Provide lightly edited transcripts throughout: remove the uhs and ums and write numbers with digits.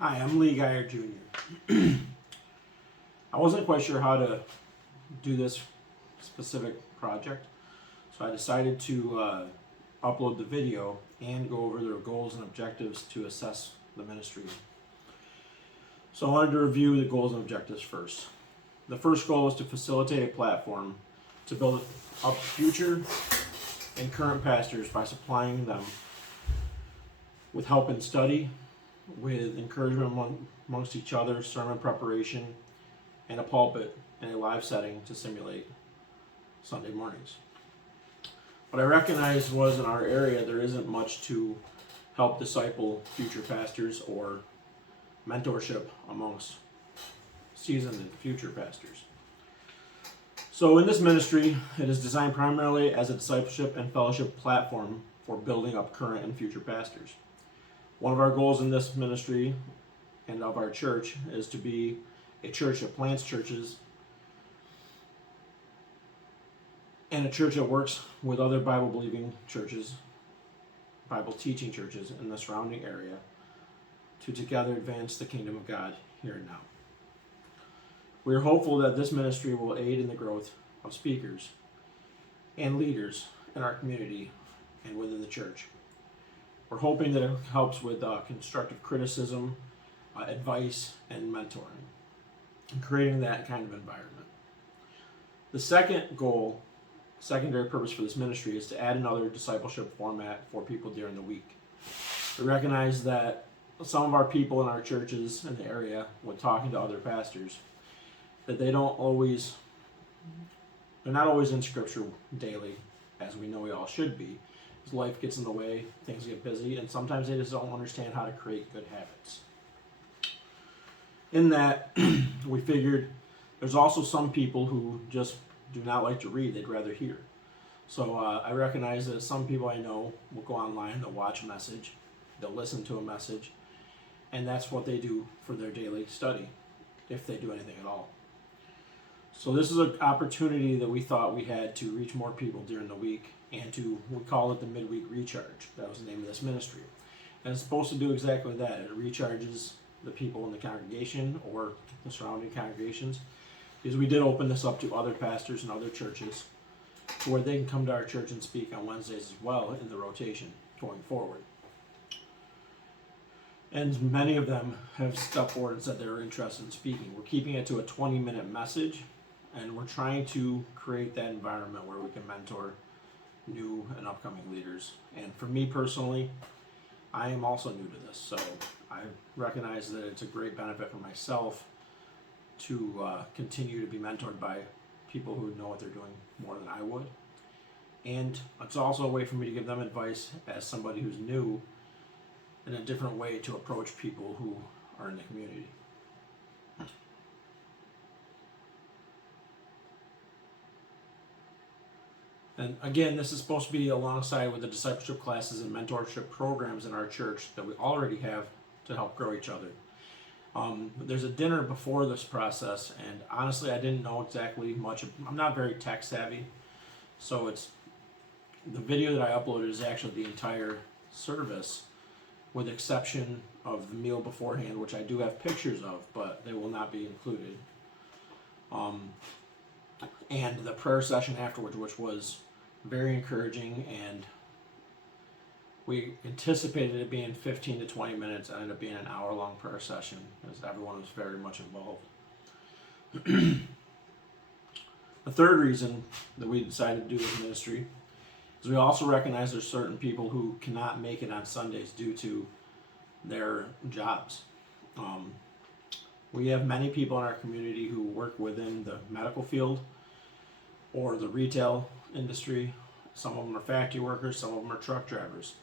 Hi, I'm Lee Geyer Jr. I wasn't quite sure how to do this specific project, so I decided to upload the video and go over their goals and objectives to assess the ministry. So I wanted to review the goals and objectives first. The first goal is to facilitate a platform to build up future and current pastors by supplying them with help in study, with encouragement amongst each other, sermon preparation, and a pulpit in a live setting to simulate Sunday mornings. What I recognized was in our area there isn't much to help disciple future pastors or mentorship amongst seasoned and future pastors. So in this ministry, it is designed primarily as a discipleship and fellowship platform for building up current and future pastors. One of our goals in this ministry and of our church is to be a church that plants churches and a church that works with other Bible-believing churches, Bible-teaching churches in the surrounding area to together advance the kingdom of God here and now. We are hopeful that this ministry will aid in the growth of speakers and leaders in our community and within the church. We're hoping that it helps with constructive criticism, advice, and mentoring, and creating that kind of environment. The second goal, secondary purpose for this ministry is to add another discipleship format for people during the week. We recognize that some of our people in our churches in the area, when talking to other pastors, that they're not always in scripture daily, as we know we all should be. Life gets in the way, things get busy, and sometimes they just don't understand how to create good habits. In that, we figured there's also some people who just do not like to read, they'd rather hear. So I recognize that some people I know will go online, they'll watch a message, they'll listen to a message, and that's what they do for their daily study, if they do anything at all. So this is an opportunity that we thought we had to reach more people during the week, and we call it the midweek recharge. That was the name of this ministry. And it's supposed to do exactly that. It recharges the people in the congregation or the surrounding congregations, because we did open this up to other pastors and other churches to where they can come to our church and speak on Wednesdays as well in the rotation going forward. And many of them have stepped forward and said they're interested in speaking. We're keeping it to a 20-minute message, and we're trying to create that environment where we can mentor new and upcoming leaders. And for me personally, I am also new to this, so I recognize that it's a great benefit for myself to continue to be mentored by people who know what they're doing more than I would. And it's also a way for me to give them advice as somebody who's new in a different way to approach people who are in the community. And again, this is supposed to be alongside with the discipleship classes and mentorship programs in our church that we already have to help grow each other. There's a dinner before this process, and honestly, I didn't know exactly much. I'm not very tech savvy, so the video that I uploaded is actually the entire service, with the exception of the meal beforehand, which I do have pictures of, but they will not be included. And the prayer session afterwards, which was very encouraging, and we anticipated it being 15 to 20 minutes. It ended up being an hour-long prayer session, as everyone was very much involved. The third reason that we decided to do this ministry is we also recognize there's certain people who cannot make it on Sundays due to their jobs. We have many people in our community who work within the medical field or the retail industry. Some of them are factory workers, some of them are truck drivers.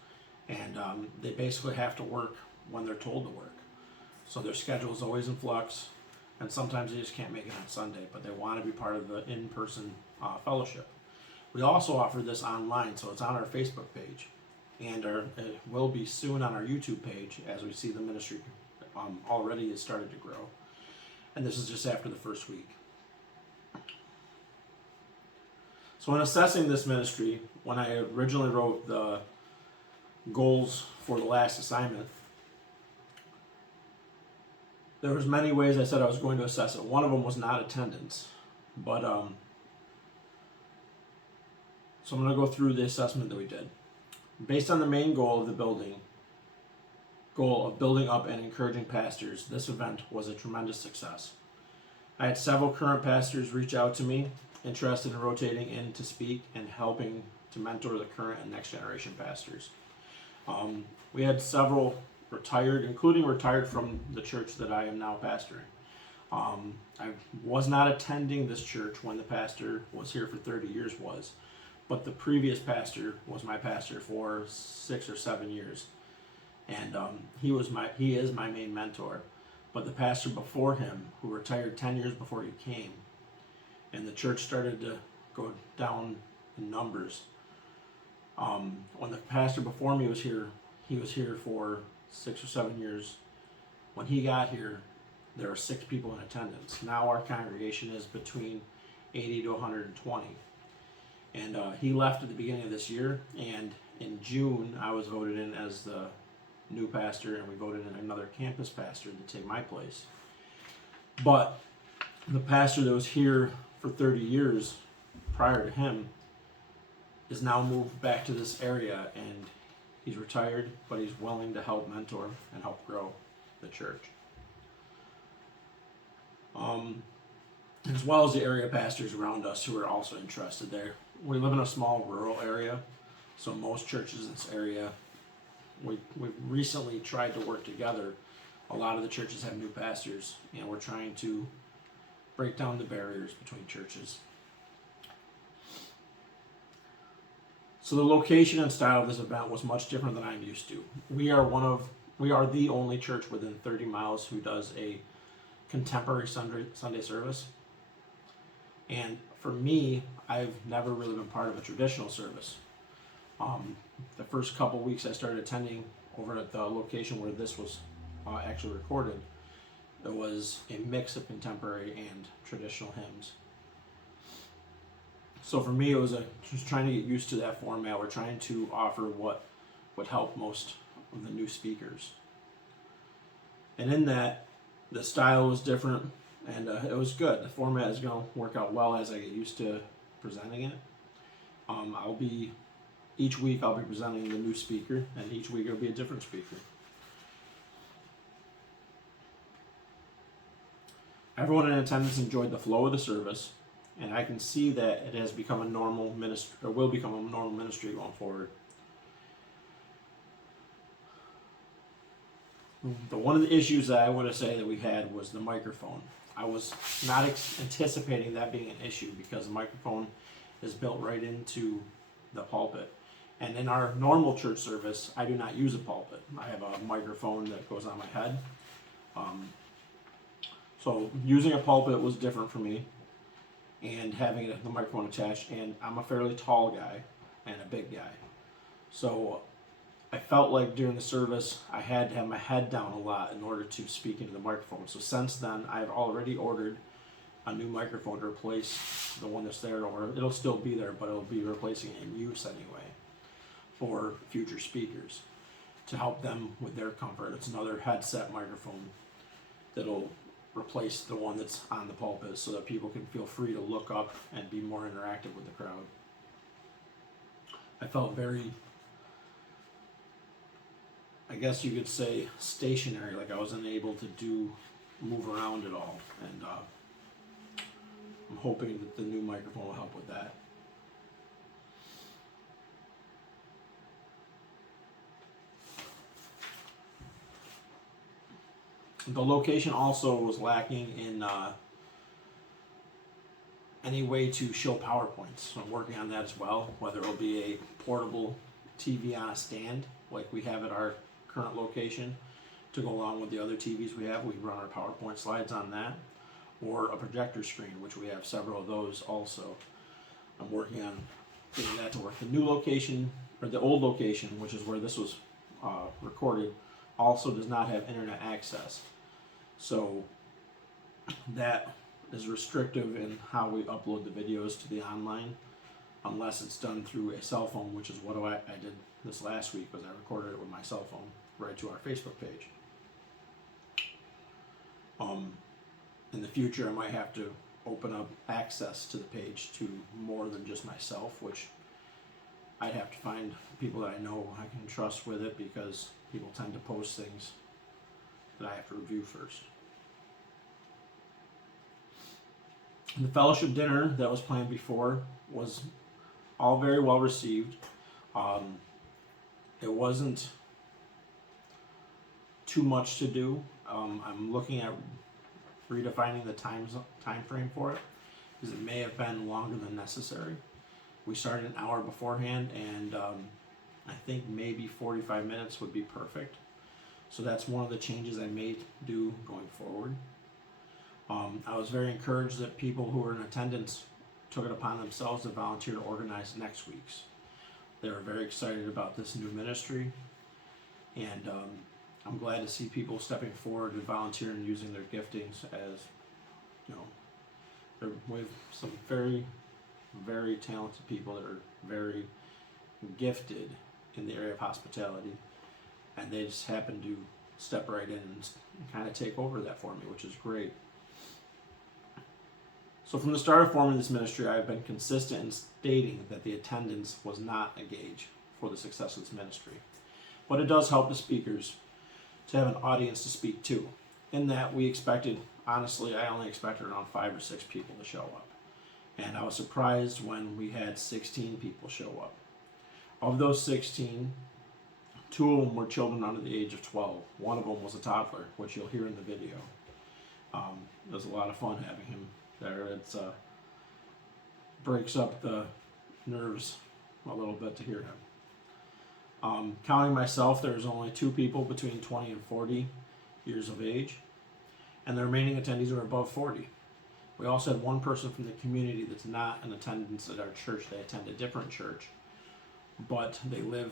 And they basically have to work when they're told to work. So their schedule is always in flux, and sometimes they just can't make it on Sunday, but they want to be part of the in-person fellowship. We also offer this online, so it's on our Facebook page, and it will be soon on our YouTube page as we see the ministry already has started to grow. And this is just after the first week. So in assessing this ministry, when I originally wrote the goals for the last assignment, there was many ways I said I was going to assess it. One of them was not attendance, but so I'm going to go through the assessment that we did. Based on the main goal of the building up and encouraging pastors, this event was a tremendous success. I had several current pastors reach out to me, interested in rotating in to speak and helping to mentor the current and next generation pastors. We had several retired, including retired from the church that I am now pastoring. I was not attending this church when the pastor was here for 30 years but the previous pastor was my pastor for 6 or 7 years. And he is my main mentor. But the pastor before him, who retired 10 years before he came, and the church started to go down in numbers. When the pastor before me was here, he was here for 6 or 7 years. When he got here, there were 6 people in attendance. Now our congregation is between 80 to 120. And he left at the beginning of this year, and in June I was voted in as the new pastor, and we voted in another campus pastor to take my place. But the pastor that was here for 30 years prior to him is now moved back to this area, and he's retired, but he's willing to help mentor and help grow the church. As well as the area pastors around us who are also interested there. We live in a small rural area, so most churches in this area, we've recently tried to work together. A lot of the churches have new pastors, and we're trying to break down the barriers between churches. So the location and style of this event was much different than I'm used to. We are the only church within 30 miles who does a contemporary Sunday service. And for me, I've never really been part of a traditional service. The first couple weeks I started attending over at the location where this was actually recorded, it was a mix of contemporary and traditional hymns. So for me, it was just trying to get used to that format. We're trying to offer what would help most of the new speakers. And in that, the style was different, and it was good. The format is going to work out well as I get used to presenting it. Each week I'll be presenting the new speaker, and each week it'll be a different speaker. Everyone in attendance enjoyed the flow of the service, and I can see that it has become a normal ministry, or will become a normal ministry going forward. One of the issues that I want to say that we had was the microphone. I was not anticipating that being an issue because the microphone is built right into the pulpit. And in our normal church service, I do not use a pulpit. I have a microphone that goes on my head. So using a pulpit was different for me, and having the microphone attached, and I'm a fairly tall guy and a big guy. So I felt like during the service I had to have my head down a lot in order to speak into the microphone. So since then, I've already ordered a new microphone to replace the one that's there, or it'll still be there, but it'll be replacing it in use anyway for future speakers to help them with their comfort. It's another headset microphone that'll replace the one that's on the pulpit so that people can feel free to look up and be more interactive with the crowd. I felt very, I guess you could say, stationary, like I wasn't able to move around at all, and I'm hoping that the new microphone will help with that. The location also was lacking in any way to show PowerPoints, so I'm working on that as well, whether it'll be a portable TV on a stand like we have at our current location to go along with the other TVs we have. We run our PowerPoint slides on that, or a projector screen, which we have several of those also. I'm working on getting that to work. The new location, or the old location, which is where this was recorded, also does not have internet access. So that is restrictive in how we upload the videos to the online, unless it's done through a cell phone, which is what I did this last week, was I recorded it with my cell phone right to our Facebook page. In the future, I might have to open up access to the page to more than just myself, which I'd have to find people that I know I can trust with it, because people tend to post things that I have to review first. The fellowship dinner that was planned before was all very well received. It wasn't too much to do. I'm looking at redefining the time frame for it, because it may have been longer than necessary. We started an hour beforehand, and I think maybe 45 minutes would be perfect. So that's one of the changes I may do going forward. I was very encouraged that people who were in attendance took it upon themselves to volunteer to organize next week's. They were very excited about this new ministry, and I'm glad to see people stepping forward and volunteering and using their giftings, as you know, we have some very, very talented people that are very gifted in the area of hospitality, and they just happen to step right in and kind of take over that for me, which is great. So from the start of forming this ministry, I have been consistent in stating that the attendance was not a gauge for the success of this ministry, but it does help the speakers to have an audience to speak to. In that, we expected, honestly, I only expected around 5 or 6 people to show up, and I was surprised when we had 16 people show up. Of those 16, 2 of them were children under the age of 12. One of them was a toddler, which you'll hear in the video. It was a lot of fun having him there. It's breaks up the nerves a little bit to hear him. Counting myself, there's only 2 people between 20 and 40 years of age, and the remaining attendees are above 40. We also had 1 person from the community that's not in attendance at our church. They attend a different church, but they live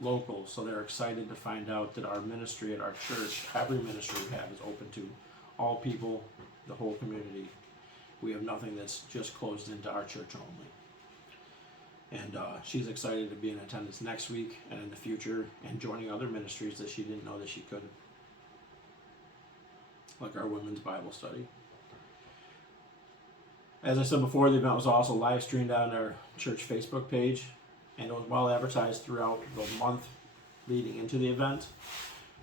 local, so they're excited to find out that our ministry at our church, every ministry we have, is open to all people, the whole community. We have nothing that's just closed into our church only. And she's excited to be in attendance next week and in the future, and joining other ministries that she didn't know that she could, like our women's Bible study. As I said before, the event was also live streamed on our church Facebook page, and it was well advertised throughout the month leading into the event.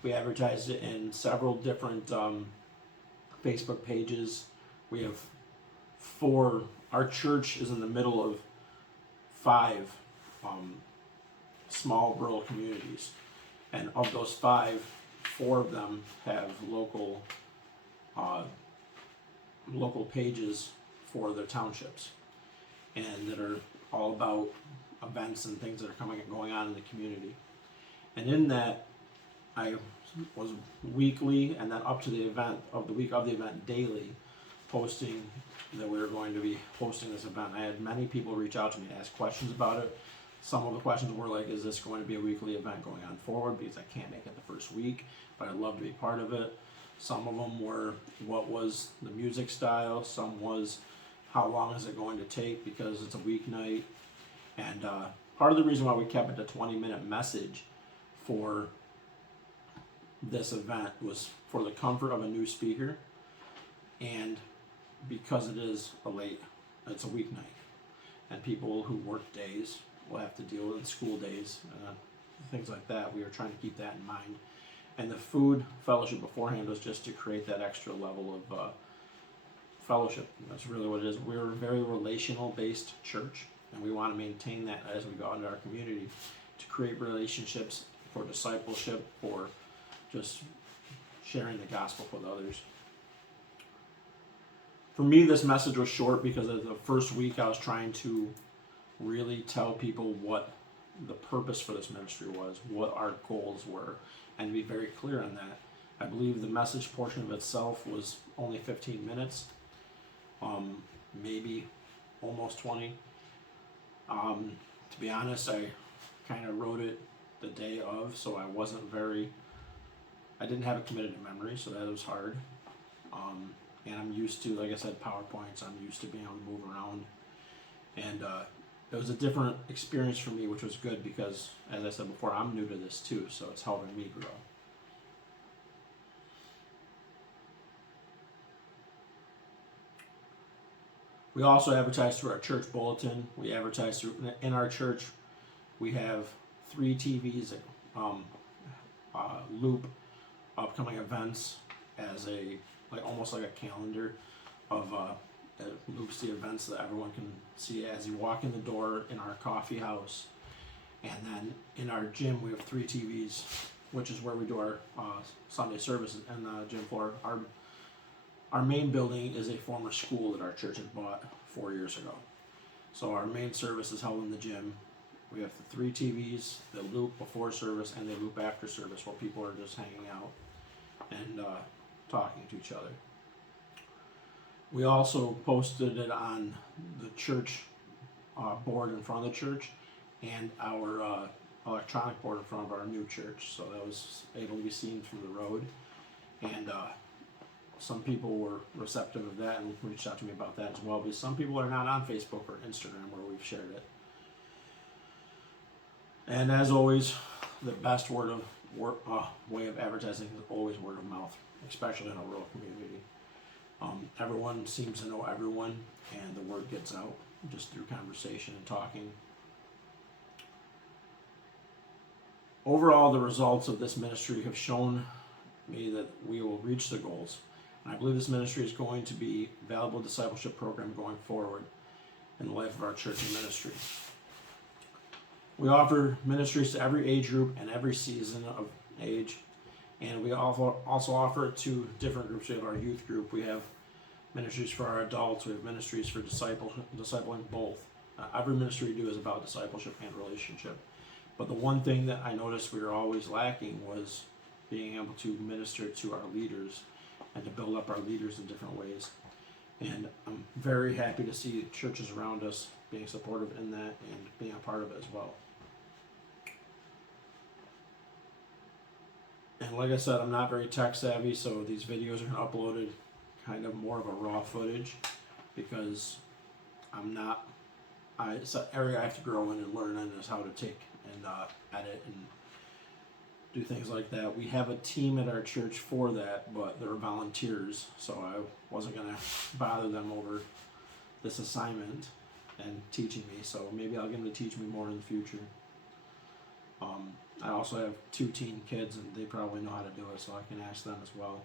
We advertised it in several different Facebook pages. We have 4, our church is in the middle of 5 small rural communities, and of those 5, 4 of them have local pages for their townships, and that are all about events and things that are going on in the community. And in that, I was weekly, and then up to the event of the week of the event, daily posting that we were going to be hosting this event. I had many people reach out to me and ask questions about it. Some of the questions were like, is this going to be a weekly event going on forward, because I can't make it the first week, but I'd love to be part of it. Some of them were, what was the music style? Some was, how long is it going to take, because it's a weeknight. And part of the reason why we kept it a 20-minute message for this event was for the comfort of a new speaker, and because it's a weeknight, and people who work days will have to deal with school days, things like that. We were trying to keep that in mind. And the food fellowship beforehand was just to create that extra level of fellowship. That's really what it is. We're a very relational based church, and we want to maintain that as we go out into our community, to create relationships for discipleship, for just sharing the gospel with others. For me, this message was short because of the first week I was trying to really tell people what the purpose for this ministry was, what our goals were, and be very clear on that. I believe the message portion of itself was only 15 minutes, maybe almost 20. To be honest, I kind of wrote it the day of, so I didn't have it committed to memory, so that was hard. And I'm used to, like I said, PowerPoints. I'm used to being able to move around. And it was a different experience for me, which was good because, as I said before, I'm new to this too, so it's helping me grow. We also advertise through our church bulletin. We advertise in our church. We have 3 TVs that loop upcoming events as almost like a calendar of it loops the events that everyone can see as you walk in the door in our coffee house. And then in our gym, we have 3 TVs, which is where we do our Sunday services and the gym floor. Our main building is a former school that our church had bought 4 years ago. So our main service is held in the gym. We have the 3 TVs that loop before service and they loop after service while people are just hanging out and talking to each other. We also posted it on the church board in front of the church and our electronic board in front of our new church. So that was able to be seen from the road. And some people were receptive of that and reached out to me about that as well, because some people are not on Facebook or Instagram where we've shared it. And as always, the best way of advertising is always word of mouth, especially in a rural community. Everyone seems to know everyone, and the word gets out just through conversation and talking. Overall, the results of this ministry have shown me that we will reach the goals. And I believe this ministry is going to be a valuable discipleship program going forward in the life of our church and ministry. We offer ministries to every age group and every season of age. And we also offer it to different groups. We have our youth group. We have ministries for our adults. We have ministries for discipling both. Every ministry we do is about discipleship and relationship. But the one thing that I noticed we were always lacking was being able to minister to our leaders and to build up our leaders in different ways. And I'm very happy to see churches around us being supportive in that and being a part of it as well. And like I said, I'm not very tech savvy, so these videos are uploaded kind of more of a raw footage because it's an area I have to grow in and learn in is how to take and edit and do things like that. We have a team at our church for that, but they're volunteers, so I wasn't going to bother them over this assignment and teaching me, so maybe I'll get them to teach me more in the future. I also have 2 teen kids, and they probably know how to do it, so I can ask them as well.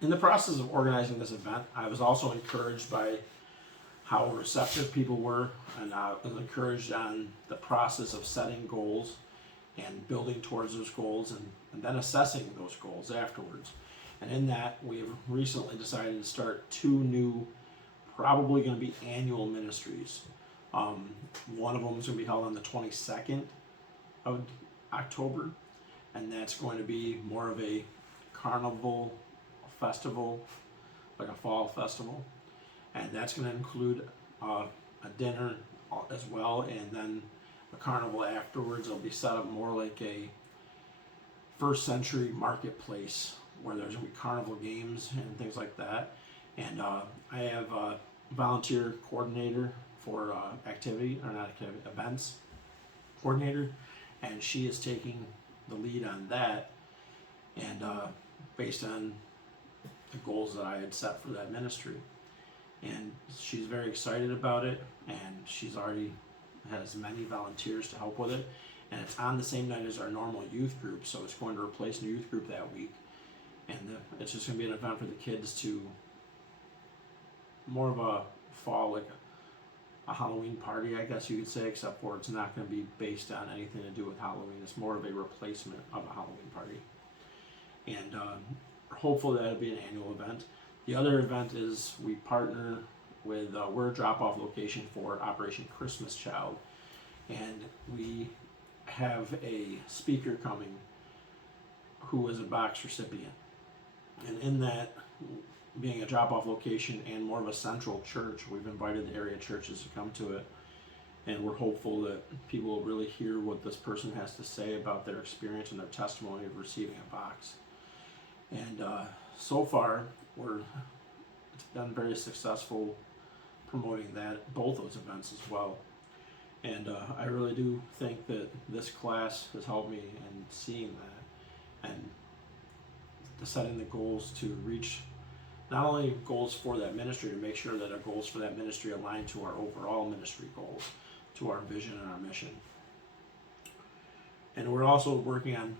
In the process of organizing this event, I was also encouraged by how receptive people were, and I was encouraged on the process of setting goals and building towards those goals and then assessing those goals afterwards. And in that, we have recently decided to start 2 new, probably going to be annual ministries. One of them is going to be held on the 22nd of October, and that's going to be more of a carnival festival, like a fall festival. And that's going to include a dinner as well, and then a carnival afterwards. It'll be set up more like a first century marketplace where there's going to be carnival games and things like that. And I have a volunteer coordinator for events coordinator, and she is taking the lead on that, and based on the goals that I had set for that ministry. And she's very excited about it, and she's already has many volunteers to help with it, and it's on the same night as our normal youth group, so it's going to replace the youth group that week. And it's just going to be an event for the kids to more of a fall, like a Halloween party, I guess you could say, except for it's not going to be based on anything to do with Halloween. It's more of a replacement of a Halloween party, and hopefully that'll be an annual event. The other event is we partner with, we're a drop-off location for Operation Christmas Child, and we have a speaker coming who is a box recipient. And in that, being a drop-off location and more of a central church, we've invited the area churches to come to it, and we're hopeful that people will really hear what this person has to say about their experience and their testimony of receiving a box. And so far, it's been very successful promoting both those events as well. And I really do think that this class has helped me in seeing that and setting the goals to reach not only goals for that ministry, to make sure that our goals for that ministry align to our overall ministry goals, to our vision and our mission. And we're also working on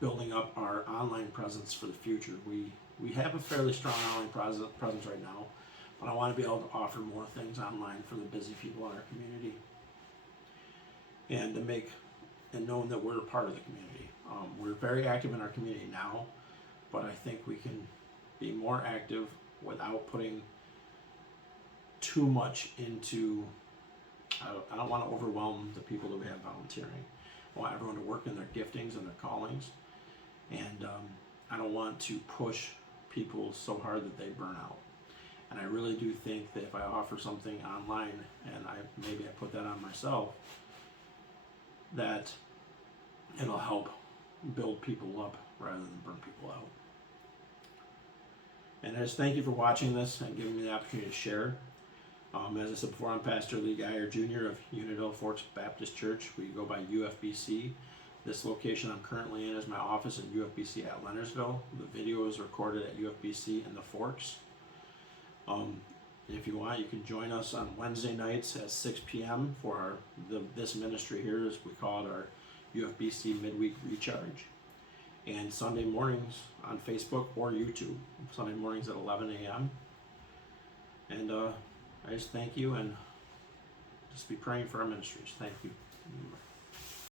building up our online presence for the future. We have a fairly strong online presence right now, but I want to be able to offer more things online for the busy people in our community, and to make and knowing that we're a part of the community. We're very active in our community now, but I think we can be more active without putting too much into. I don't want to overwhelm the people that we have volunteering. I want everyone to work in their giftings and their callings, and I don't want to push people so hard that they burn out. And I really do think that if I offer something online, and maybe I put that on myself, that it'll help build people up rather than burn people out. And I just thank you for watching this and giving me the opportunity to share. As I said before, I'm Pastor Lee Geyer Jr. of Unadilla Forks Baptist Church. We go by UFBC. This location I'm currently in is my office at UFBC at Leonardsville. The video is recorded at UFBC in the Forks. If you want, you can join us on Wednesday nights at 6 p.m. for this ministry here, as we call it, our UFBC Midweek Recharge. And Sunday mornings on Facebook or YouTube. Sunday mornings at 11 a.m. And I just thank you, and just be praying for our ministries. Thank you.